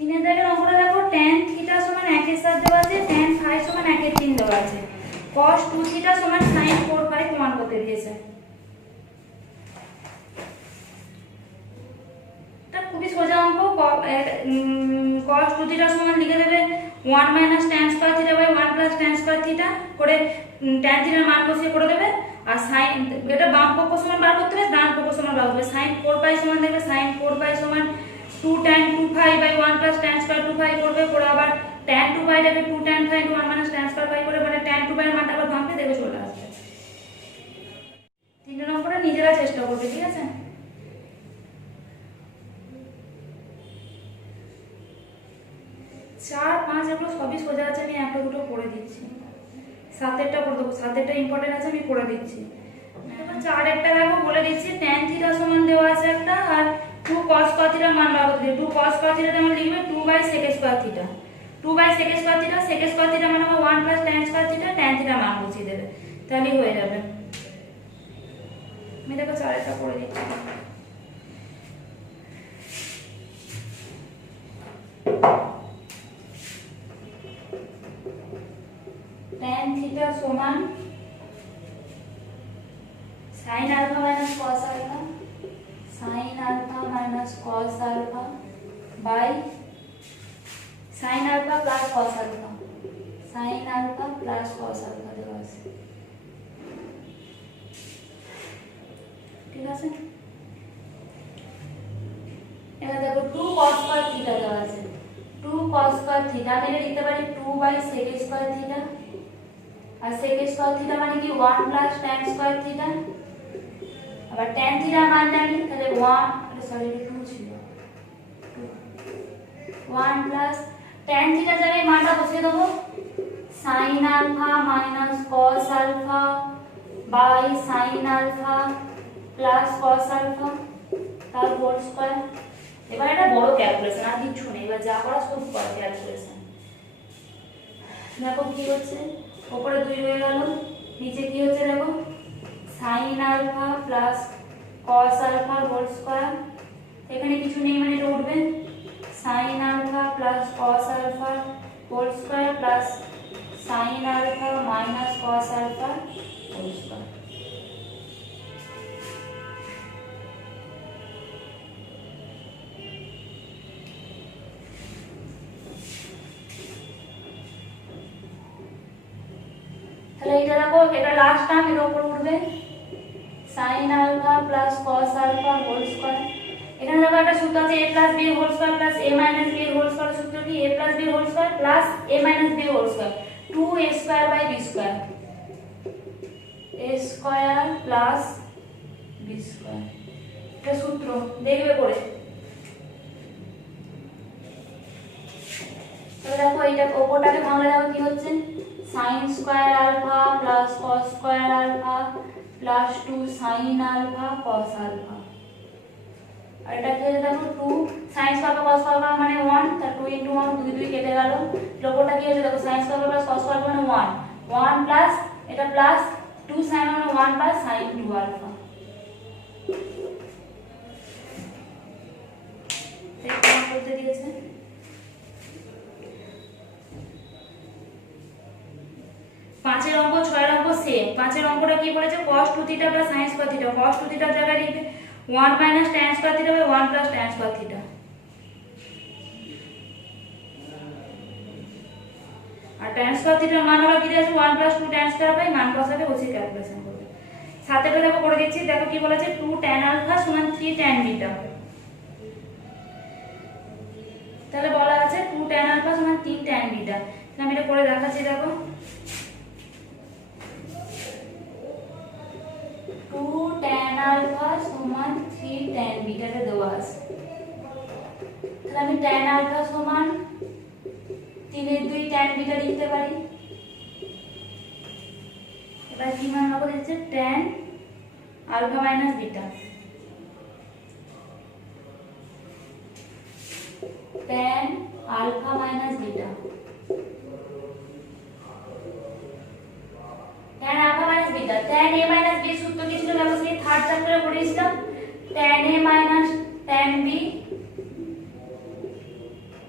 তিনের দাগের অঙ্কটা দেখো, tan থিটা সমান 1/7 দেওয়া আছে, tan ফাই সমান 1/3 দেওয়া আছে, cos 2 থিটা সমান sin 4 পাই প্রমাণ করতে দিয়েছে। এটা খুবই সোজা অঙ্ক। cos 2 থিটা সমান লিখে দেবে 1 minus tan square theta by 1 plus tan square theta করে tan থিটার মান বসিয়ে করে দেবে। আর sin এটা বাম পক্ষ সমান বার করতে হবে, ডান পক্ষ সমান বার করতে হবে। sin 4 পাই সমান দেবে sin 4 পাই সমান 2 tan 2 pi by 1 plus tan square 2 pi করবে, করে আবার tan 2 পাইটাকে 2 tan pi 1 minus tan square pi করে, মানে tan 2 পাইয়ের মানটা আবার ভাঙতে দেবে, চলে আসবে। 3 নম্বরটা নিজেরা চেষ্টা করবে, ঠিক আছে? 4, 5 এগুলো সবই সোজা আছে, আমি একটা দুটো করে দিচ্ছি। 7এরটা করে দেবো, 7এরটা ইম্পর্টেন্ট আছে, আমি করে দিচ্ছি। 4 একটা দেখো বলে দিচ্ছি, tan থিটা সমান দেওয়া আছে একটা, আর 2 cos স্কয়ার থিটার মান বার করতে হবে। 2 cos স্কয়ার থিটা আমরা লিখবে 2 by sec square theta, 2 by sec square theta, sec square theta মানে 1 plus tan square theta, tan theta মান বসিয়ে দেবে, তাহলেই হয়ে যাবে। আমি দেখো 4 একটা করে দিচ্ছি। tan থিটা সমান sin alpha minus cos alpha, sin alpha minus cos alpha by sin alpha plus cos alpha, sin alpha plus cos alpha দেওয়া আছে, ঠিক আছে? এবার দেখো 2 cos স্কয়ার থিটা দেওয়া আছে, 2 cos স্কয়ার থিটা আমি লিখতে পারি 2 বাই sec স্কয়ার থিটা, আর sec স্কয়ার থিটা মানে কি 1 প্লাস tan স্কয়ার থিটা, আবার tan থিটার মান জানি, তাহলে 2 ছিল, 1 প্লাস tan থিটা জায়গায় মানটা বসিয়ে দেবো, sin alpha minus cos alpha by sin alpha plus cos alpha তার হোল স্কয়ার। এবার এটা বড় ক্যালকুলেশন, আর কিছু নেই, এবার যা করা সব করা ক্যালকুলেশন। দেখো কি হচ্ছে, উপরে 2 রয়ে গেল, নিচে কি হচ্ছে দেখো, sin alpha plus cos alpha whole square, এখানে কিছু নেই মানে এটা উঠবে, sin alpha plus cos alpha whole square plus sin alpha minus cos alpha whole square. তাহলে এটা দেখো, এটা লাস্ট টার্ম, এর উপর উঠবে sin alpha plus cos alpha whole square. এখানে দেখো একটা সূত্র আছে a plus b whole square plus a minus b whole square. সূত্র কি a plus b whole square plus a minus b whole square, 2a square by b square, a square plus b square, এটা সূত্র দেখবে করে। তাহলে দেখো এইটা উপরটাকে ভাঙলে দেখো কি হচ্ছে, sin square alpha plus cos square alpha plus 2 sin alpha cos alpha, আর এটা কি হচ্ছে দেখো 2 sin স্কয়ার cos স্কয়ার মানে 1, তার 2 * 1 2 2 কেটে গেল, লোকটা কি হচ্ছে দেখো sin square plus cos square মানে 1, 1 প্লাস এটা প্লাস 2 sin মানে 1 প্লাস sin 2 আলফা। এই কাজ করতে দিয়েছে। 5 এর অঙ্ক 6 এর অঙ্ক সেম। 5 এর অঙ্কটা কি বলেছে, cos 2 theta plus sin square theta, cos 2 থিটার জায়গায় লিখবে 1 minus tan square theta by 1 plus tan square theta, আর tan স্কয়ার থিটার মান হলো কি আছে 1 প্লাস 2 tan স্কয়ার বাই মান বসাবে, বসে ক্যালকুলেশন করবে। 7 এর দেখো করে দিচ্ছি, দেখো কি বলেছে 2 tan আলফা সমান 3 tan বিটা, তাহলে বলা আছে 2 tan আলফা সমান 3 tan বিটা। তাহলে আমি এটা করে দেখাচ্ছি, দেখো 2 tan আলফা সমান 3 tan বিটাটা দেওয়া আছে, তাহলে আমি tan আলফা সমান 3 এর 2 tan বিটা লিখতে পারি। এবার কি মান হবে হচ্ছে tan alpha minus beta, tan alpha minus beta, tan alpha minus beta, tan a minus b সূত্র কি ছিল দেখো, সেই থার্ড চ্যাপ্টারে পড়েছিলাম, tan a minus tan b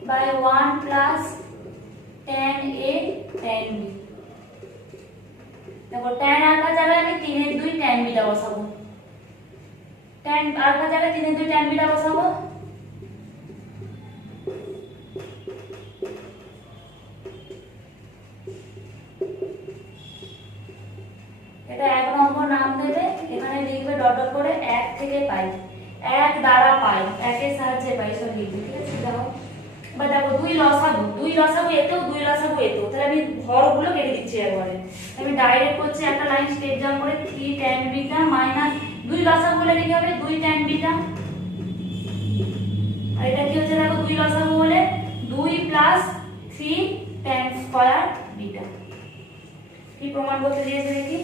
by 1 plus tan a tan b। দেখো tan আলফা জায়গায় আমি 3 এর 2 tan বিটা বসাবো, tan আলফা জায়গায় 3 এর 2 tan বিটা বসাবো। এটা 1 নম্বর নাম দেবে, এখানে লিখবে ডট ডট করে 1 থেকে পাই, 1 দ্বারা পাই, 1 এর সাহায্যে পাই সব লিখবে, ঠিক আছে? দেখো বা দেখো 2 লসাগু, 2 লসাগু এতেও 2 লসাগু এতেও, তাহলে আমি হরগুলো কেটে দিচ্ছি একবারে। আমি ডাইরেক্ট করছি একটা লাইন স্টেপ জাম্প করে 3 tan বিটা মাইনাস 2 লসাগু বলে লিখে হবে 2 tan বিটা। আর এটা কি হচ্ছে দেখো 2 লসাগু বলে 2 প্লাস 3 tan স্কয়ার বিটা। কি প্রমাণ করতে দিয়েছে দেখি?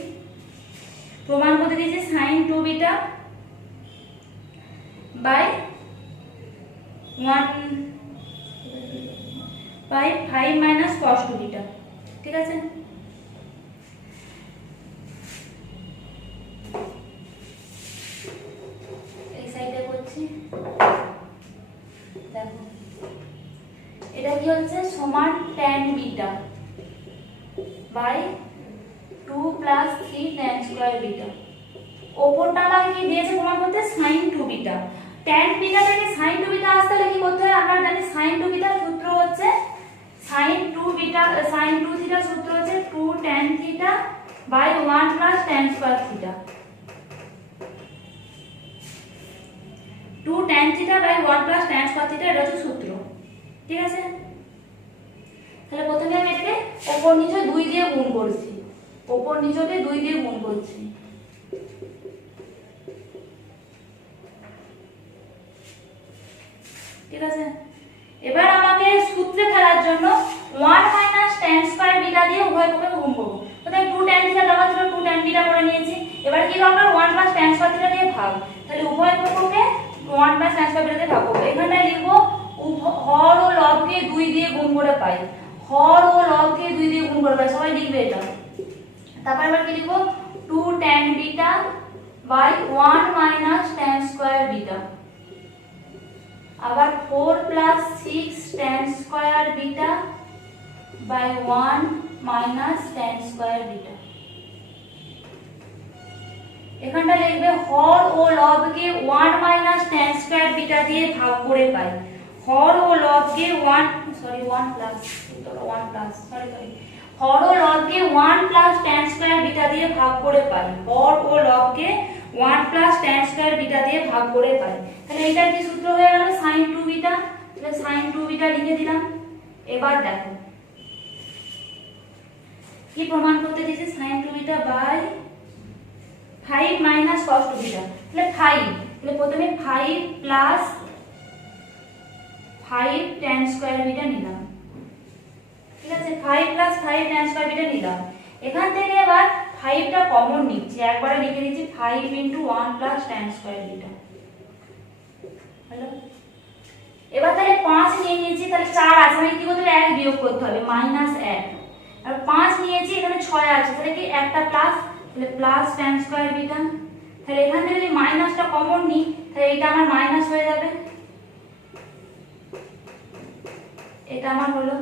প্রমাণ করতে দিয়েছে sin 2 beta by 1 by 5 minus cos 2 beta, ঠিক আছে? এই সাইডে করছি, দেখো এটা কি হচ্ছে সমান tan beta by 2 plus 3 tan square beta. ওপরটা আমাকে কি দিয়েছে প্রমাণ করতে? sin 2 beta. tan বিটা থেকে sin 2 বিটা আসতে হলে কি করতে হয়? আমরা জানি sin 2 বিটার সূত্র হচ্ছে sin 2 বিটা sin 2 থিটা সূত্র হচ্ছে 2 tan theta by 1 plus tan square theta. 2 tan theta by 1 plus tan square theta এটা হচ্ছে সূত্র, ঠিক আছে? তাহলে প্রথমে আমি এটাকে উপর নিচে 2 দিয়ে গুণ করছি, উপর নিচকে 2 দিয়ে গুণ করছি। ঠিক আছে? এবার আমাকে সূত্রে ফেলার জন্য 1 মাইনাস tan স্কয়ার বিটা দিয়ে উভয় পক্ষে গুণ করব। তাহলে 2 tan থিটা দেওয়া ছিল 2 tan বিটা করে নিয়েছি। এবার কি দরকার? 1 প্লাস tan স্কয়ার থিটা দিয়ে ভাগ। তাহলে উভয় পক্ষকে 1 প্লাস tan স্কয়ার বিটা দিয়ে ভাগ করব। এখানে লিখব হর ও লবকে 2 দিয়ে গুণ করে পাই, হর ও লবকে 2 দিয়ে গুণ করে পাই, সবাই লিখবে এটা। তারপর এবার কি লিখব? 2 tan beta by 1 minus tan square beta, আবার 4 plus 6 tan square beta by 1 minus tan square beta. এখানটা লিখবে হর ও লবকে 1 মাইনাস tan স্কয়ার বিটা দিয়ে ভাগ করে পাই, হর ও লবকে 1 প্লাস হর ও লবকে 1 প্লাস tan স্কয়ার বিটা দিয়ে ভাগ করে পাই, হর ও লবকে 1 প্লাস tan স্কয়ার বিটা দিয়ে ভাগ করে পাই। তাহলে এটা কি সূত্র হয়ে গেল? sin 2 beta. তাহলে sin 2 বিটা লিখে দিলাম। এবার দেখো কি প্রমাণ করতে দিয়েছে? sin 2 beta by 5 minus cos 2 beta. তাহলে 5, তাহলে প্রথমে 5 প্লাস 5 tan স্কয়ার বিটা নিলাম, ঠিক আছে? 5 প্লাস 5 tan স্কয়ার বিটা নিলাম। এখান থেকে এবার 5 টা কমন নিচ্ছি, একবারে লিখে দিচ্ছি 5 * 1 plus tan square beta. Hello, এবার তাহলে 5 নিয়ে নিয়েছি, তাহলে 4 আছে, মানে কি করতে হবে? 1 বিয়োগ করতে হবে, -1। আর 5 নিয়েছি, এখানে 6 আছে, তাহলে কি একটা প্লাস, তাহলে প্লাস tan স্কয়ার বিটা। তাহলে এখান থেকে যদি মাইনাসটা কমন নিই, তাহলে এটা আমার মাইনাস হয়ে যাবে, এটা আমার হলো।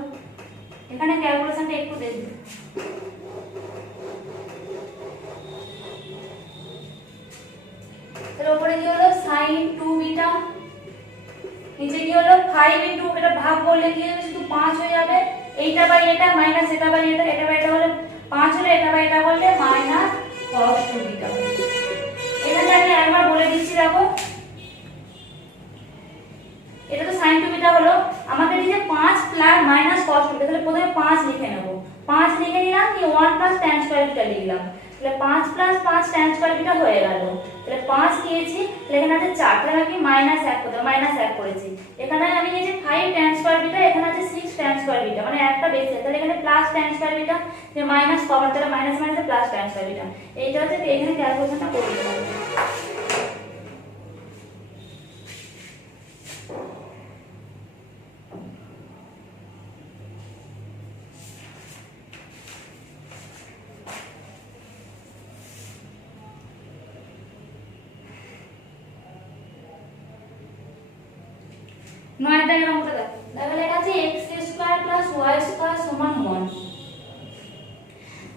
এখানে ক্যালকুলেশনটা একটু দেখবে। তাহলে উপরে কি হলো? sin 2 বিটা, নিচে কি হলো? 5 * এটা ভাগ করলে কি হবে? শুধু 5 হয়ে যাবে, এইটা বাই এটা মাইনাস এটা বাই এটা, এটা বাই এটা হলে 5 হলো, এটা বাই এটা করলে মাইনাস cos 2 বিটা। এখানে আমি একবার বলে দিচ্ছি, দেখো এটা তো sin 2 বিটা হলো, আমাকে দিয়েছে 5 প্লাস মাইনাস cos 2 বিটা। তাহলে প্রথমে 5 লিখে নেব, 5 লিখে নিলাম, কি 1 প্লাস tan স্কয়ার বিটা লিখলাম। তাহলে 5 প্লাস 5 tan স্কয়ার বিটা হয়ে গেল। তাহলে 5 নিয়েছি, তাহলে এখানে আছে 4, তাহলে আমি -1 করতে, -1 করেছি। এখানে আমি নিয়েছি 5 tan স্কয়ার বিটা, এখানে আছে 6 tan স্কয়ার বিটা, মানে একটা বেশি, তাহলে এখানে প্লাস tan স্কয়ার বিটা, যে মাইনাস কমন, তাহলে মাইনাস মাইনাসে প্লাস tan স্কয়ার বিটা। এইটা হচ্ছে এখানে ক্যালকুলেশনটা করে দিতে হবে। নয় দাগের অঙ্কটা দেখো, দেখো তারপর লেখা আছে x square plus y square সমান 1।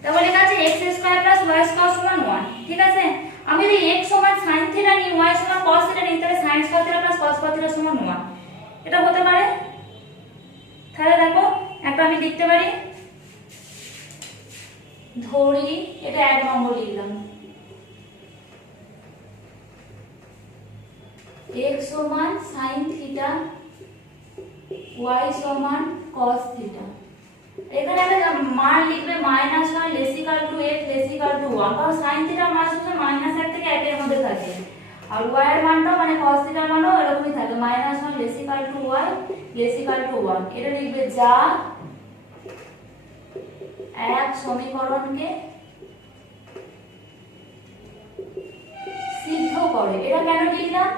তারপর লেখা আছে x square plus y square সমান 1। ঠিক আছে, আমি যদি x সমান sin থিটা নিই, y সমান cos থিটা নিই, তাহলে sin square theta plus cos square theta সমান 1 এটা হতে পারে। তাহলে দেখো একটা আমি লিখতে পারি, ধরি এটা 1 নম্বর লিখলাম, x সমান sin থিটা y সমান cos থিটা। এখানে একটা মান লিখবে -1 less equal to x less equal to 1, কারণ sin থিটার মান হচ্ছে -1 থেকে 1 এর মধ্যে থাকে, আর y এর মানটা মানে cos থিটার মানও এরকমই থাকে, -1 less equal to y less equal to 1। এটা লিখবে যা এক সমীকরণকে সিদ্ধ করে। এটা কেন লিখলাম,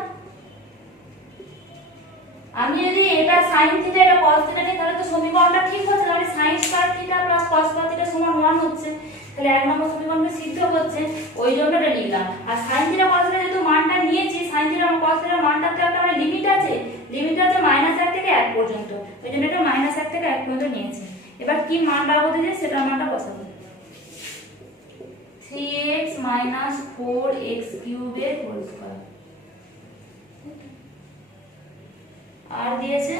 আমি যদি এটা sin থিটা এটা cos থিটা নিই তাহলে তো সমীকরণটা ঠিক হচ্ছে, মানে sin square theta plus cos square theta সমান 1 হচ্ছে, তাহলে এক নম্বর সমীকরণটা সিদ্ধ হচ্ছে, ওই জন্য এটা লিখলাম। আর sin থিটা cos থিটা যেহেতু মানটা নিয়েছি, sin থিটা আর cos থিটার মানটা তো একটা মানে লিমিট আছে -1 থেকে 1 পর্যন্ত, ওই জন্য এটা -1 থেকে 1 পর্যন্ত নিয়েছি। এবার কি মান রাখবো দিলে সেটার মানটা বসাবো, 3x 4x কিউবের হোল স্কয়ার, আর দিয়েছে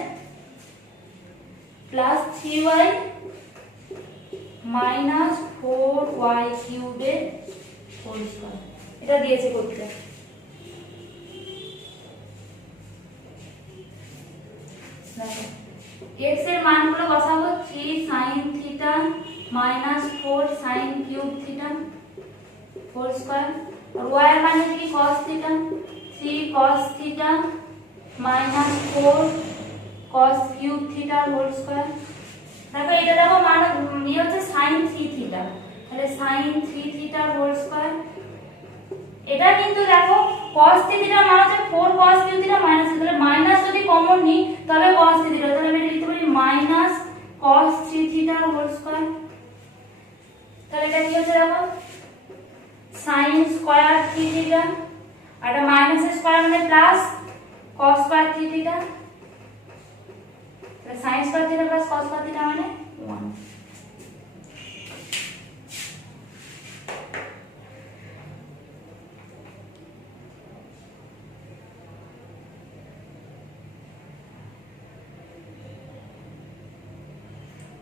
প্লাস 3y 4y কিউবের হোল স্কয়ার, এটা দিয়েছে করতে। x এর মানগুলো বসাবো, 3 sin theta 4 sin cube theta whole square, আর y এর মান কি cos theta 3 cos theta -4 cos cube theta whole square. দেখো এটা দেখো মান হচ্ছে sin 3 থিটা, তাহলে sin 3 থিটা হোল স্কয়ার। এটা কিন্তু দেখো cos থিটার মান হচ্ছে 4 cos কিউব থিটা মাইনাস, তাহলে মাইনাস যদি কমন নিই তাহলে cos থিটা, তাহলে আমি লিখতে পারি cos 3 থিটা হোল স্কয়ার। তাহলে এটা কি হচ্ছে দেখো sin স্কয়ার 3 থিটা, আর এটা মাইনাস স্কয়ার মানে প্লাস cos স্কয়ার 3 থিটা, তাহলে sin square theta plus cos square theta মানে 1।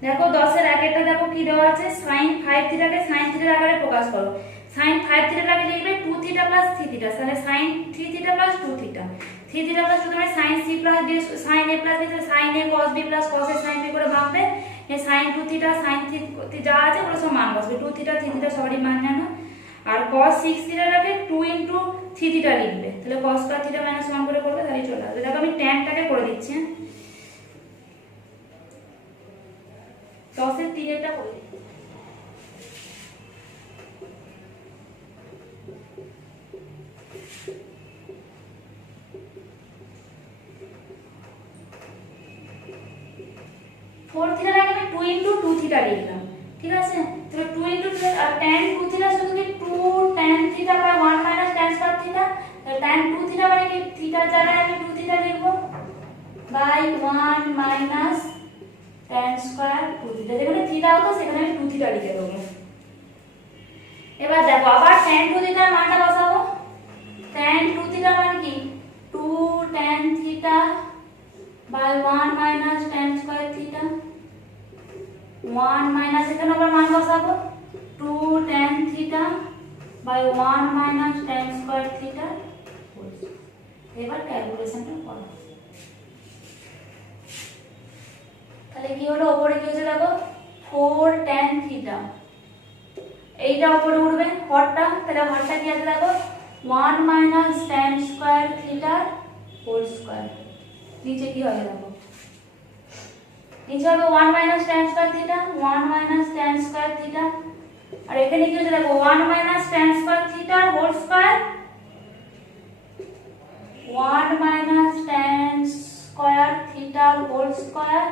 দেখো 10 এর আগেটা দেখো কি দেওয়া আছে, sin 5 থিটাকে sin থিটার আকারে প্রকাশ করো। sin 5 থিটার আগে লিখবে 2 থিটা প্লাস 3 থিটা, তাহলে sin 3 theta plus 2 theta, 3 theta plus 2 মানে sin c plus d sin a plus b, sin a cos b plus cos a sin b করে ভাঙবে, এই sin 2 থিটা sin 3 যা আছে ওগুলো সব মান বসবে, 2 থিটা 3 থিটা সবারই মান জানো। আর cos 6 থিটার আগে 2 3 থিটা লিখবে, তাহলে cos স্কয়ার থিটা মাইনাস 1 করে করবে, তাহলে চলে আসবে। দেখো আমি tan-টাকে করে দিচ্ছি, 10 এর 3 এটা করে দিচ্ছি। থিটা লিখলাম, ঠিক আছে, তাহলে 2 আর tan 2 থিটা শুধু কি 2 tan theta by 1 minus tan square theta, তাহলে tan 2 থিটা মানে কি থিটার জায়গায় আমি 2 থিটা লিখব by 1 minus tan square 2 theta, যেখানে থিটা হতো সেখানে আমি 2 থিটা লিখে দেব। এবার দেখো আবার tan 2 থিটার মানটা বসাবো, tan 2 থিটা মানে কি 2 tan theta by 1 minus tan square theta, 1 minus এখানে আবার মান বসাবো 2 tan theta by 1 minus tan square theta. এবার ক্যালকুলেশনটা করো, তাহলে কি হলো, উপরে কি হচ্ছে দেখো 4 tan থিটা, এইটা উপরে উঠবে হরটা, তাহলে হরটা কি আছে দেখো 1 minus tan square theta whole square, নিচে কি হবে দেখো নিচে হবে 1 minus tan square theta 1 minus tan square theta, আর এখানে কি হচ্ছে দেখো 1 minus tan square theta whole square 1 minus tan square theta whole square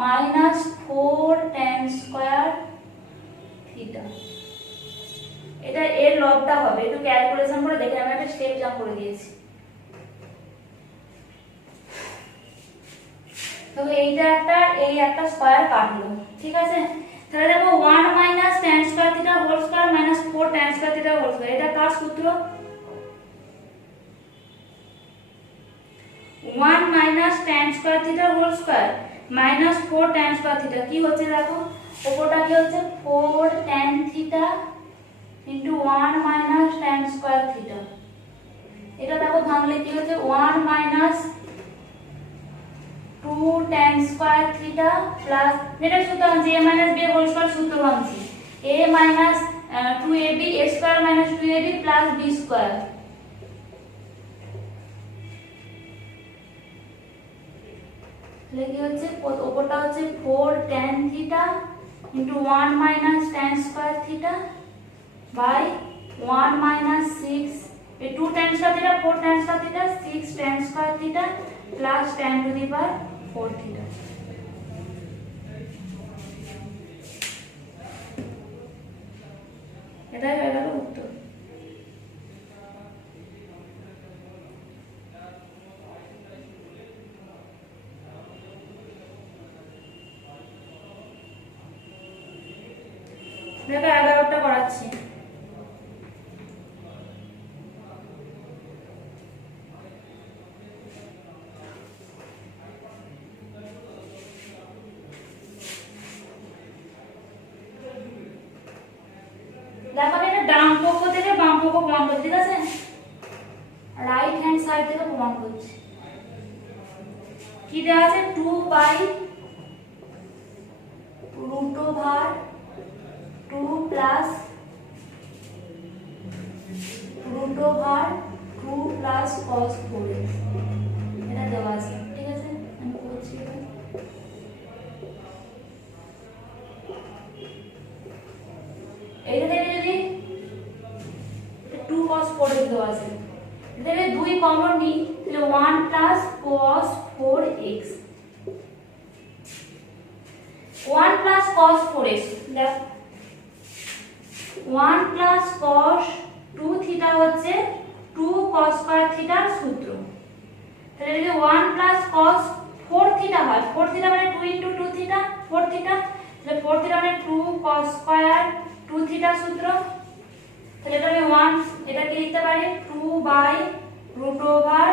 minus 4 tan square theta. এটা এর লবটা হবে, একটু ক্যালকুলেশন করে দেখে আমি একটা স্টেপ জাম্প করে দিয়েছি। তো এই একটা স্কয়ার কাটলো, ঠিক আছে। তাহলে দেখো 1 minus tan square theta whole square minus 4 tan square theta whole square, এটা কার সূত্র? 1 minus tan square theta whole square minus 4 tan square theta কি হচ্ছে দেখো, ওপরটা কি হচ্ছে 4 tan theta into 1 minus tan square theta. এটা দেখো ভাঙলে কি হচ্ছে 1 minus 2 tan square theta plus, এটা সূত্র ভাঙছি a minus b whole square সূত্র ভাঙছি, a minus 2ab a square minus 2ab plus b square. তাহলে কি হচ্ছে ওপরটা হচ্ছে 4 tan theta into 1 minus tan square theta by 1 minus 6 এই 2 tan square theta 4 tan square theta 6 tan square theta plus tan to the power 4 theta. এটাই হয়ে গেল উত্তর। দেখো 11টা করাচ্ছি। দেখো এটা ডান পক্ষ থেকে বাম পক্ষ প্রমাণ করছি, ঠিক আছে, রাইট হ্যান্ড সাইড থেকে প্রমাণ করছি। কি দেওয়া আছে 2 by root over 2 plus root over 2 plus cos 4x, এটা দেওয়া আছে, ঠিক আছে। আমি করছি এইটা থেকে যদি 2 cos 4x দেওয়া আছে, এটা থেকে 2 কমন নিই তাহলে 1 plus cos 4x, 1 plus cos 4x, দেখ 1 প্লাস cos 2 থিটা হচ্ছে 2 cos স্কয়ার থিটার সূত্র। তাহলে যদি 1 প্লাস cos 4 থিটা হয়, 4 থিটা মানে 2 ইনটু 2 থিটা 4 থিটা, তাহলে 4 থিটা মানে 2 cos স্কয়ার 2 থিটা সূত্র। তাহলে এটা আমি 1 এটা কি লিখতে পারি 2 by root over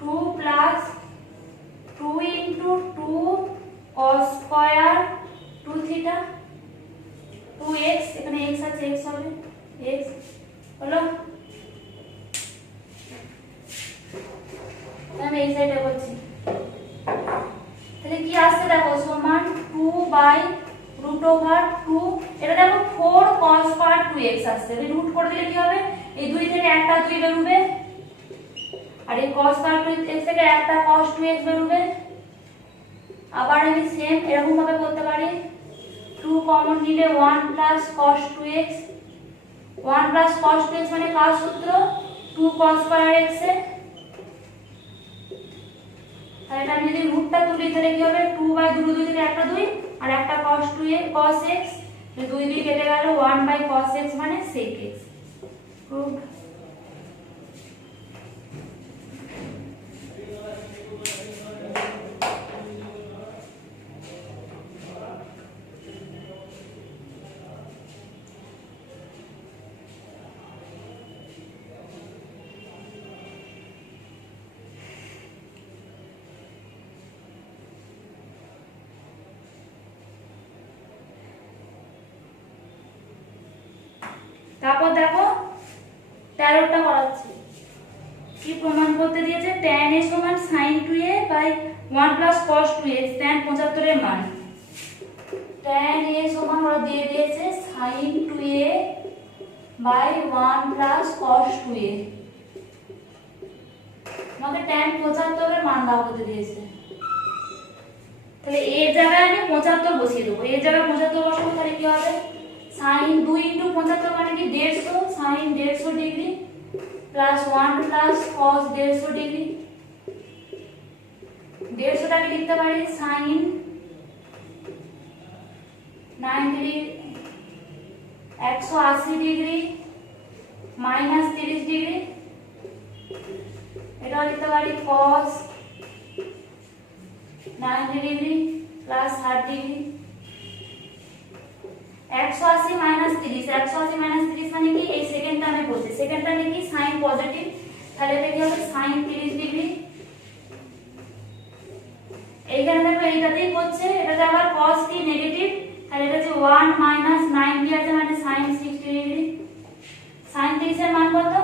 2 plus 2 into 2 cos square 2 theta 2x, এখানে x আছে x হবে x হলো। আমি এই সাইডে করছি, তাহলে কি আসছে দেখো সমান 2 বাই রুট ওভার 2, এটা দেখো 4 cos স্কয়ার 2x আসছে, এই রুট করে দিলে কি হবে এই 2 থেকে একটা 2 বেরোবে আর এই cos স্কয়ার 2x থেকে একটা cos 2x বেরোবে। আবার আমি সেম এরকম ভাবে করতে পারি 2 কমন নিলে 1 plus cos 2x, 1 plus cos 2x মানে কার সূত্র 2 cos স্কয়ার x এর। তাহলে এটা আমি যদি রুটটা তুলি তাহলে কি হবে 2 বাই 2 2 থেকে একটা 2 আর একটা cos 2x cos x, 2 2 কেটে গেল 1 বাই cos x মানে sec x রুট। তারপর দেখো 13টা করাচ্ছি, কি প্রমাণ করতে দিয়েছে tan a সমান sin 2a by 1 plus cos 2x, tan 75 এর মান tan a সমান ওরা দিয়ে দিয়েছে sin 2a by 1 plus cos 2a, আমাকে tan 75 এর মান দাও করতে দিয়েছে। তাহলে এর জায়গায় আমি 75 বসিয়ে দেবো, এর জায়গায় 75 বসাবো, তাহলে কি হবে sin 2 ইনটু 75 মানে কি 150 sin 150 degree plus 1 plus cos 150 degree, 150 টাকে লিখতে পারি sin 90 180 ডিগ্রি মাইনাস 30 ডিগ্রি, এটা লিখতে পারি cos 90 degree plus 60 degree 180 minus 30 180 minus 30 মানে কি এই সেকেন্ড টার্মে বসে সেকেন্ড টার্মে কি সাইন পজিটিভ তাহলে এটা কি হবে সাইন 30 ডিগ্রি এইখানে দেখো এইটাতেই হচ্ছে এটাতে আবার cos কি নেগেটিভ তাহলে এটা যে 1 মাইনাস 90 আছে মানে sin 60 ডিগ্রি sin 30 এর মান কত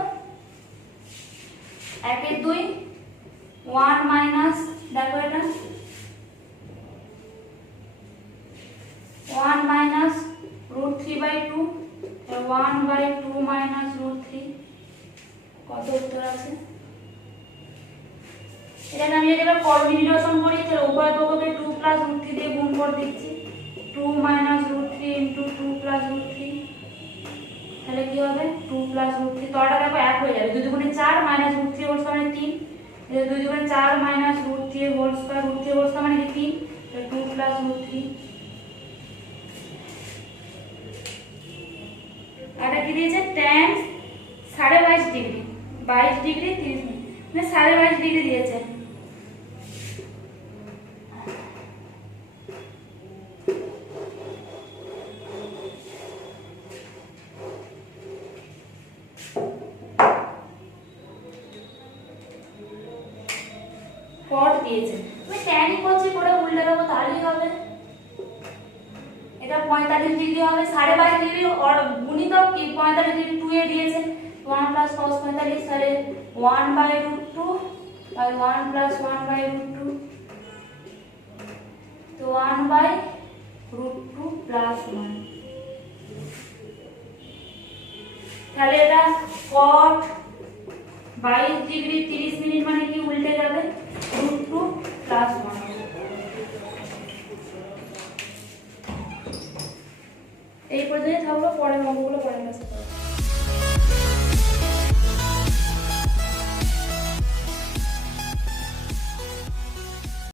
1 এর 2 1 মাইনাস দেখো এটা 1 মাইনাস √3/2 1/2 মাইনাস √3 কত উত্তর আছে এটা আমি যদি এবার কর্ডিনেশন করি তাহলে উভয় পক্ষকে 2 + √3 দিয়ে গুণ করে দিচ্ছি 2 - √3 * 2 + √3 তাহলে কি হবে 2 + √3 তো এটা দেখো এক হয়ে যাবে 2 × 4 - √3 হোল স্কয়ার মানে 3 এটা 2 × 4 - √3 হোল স্কয়ার √3 হোল স্কয়ার মানে কি 3 তো 2 + √3 এটা কি দিয়েছে tan 22.5 ডিগ্রি 22 ডিগ্রি 30 মিনিট মানে 22.5 ডিগ্রি দিয়েছে কট দিয়েছে আমি tan করছি করে উল্টে দেবো তাহলেই হবে এটা 45 ডিগ্রি হবে 22.5 ডিগ্রি আর গুণিতক কি 45 ডিগ্রি 2 এ দিয়েছে 1 + cos 45 তাহলে 1/√2 আর 1 + 1/√2 তো 1/√2 + 1 তাহলে এটা cot 22 ডিগ্রি 30 মিনিট মানে কি উল্টে যাবে √2 + 1 এই পর্যন্ত থাকলো পরের অঙ্কগুলো পরের ক্লাসে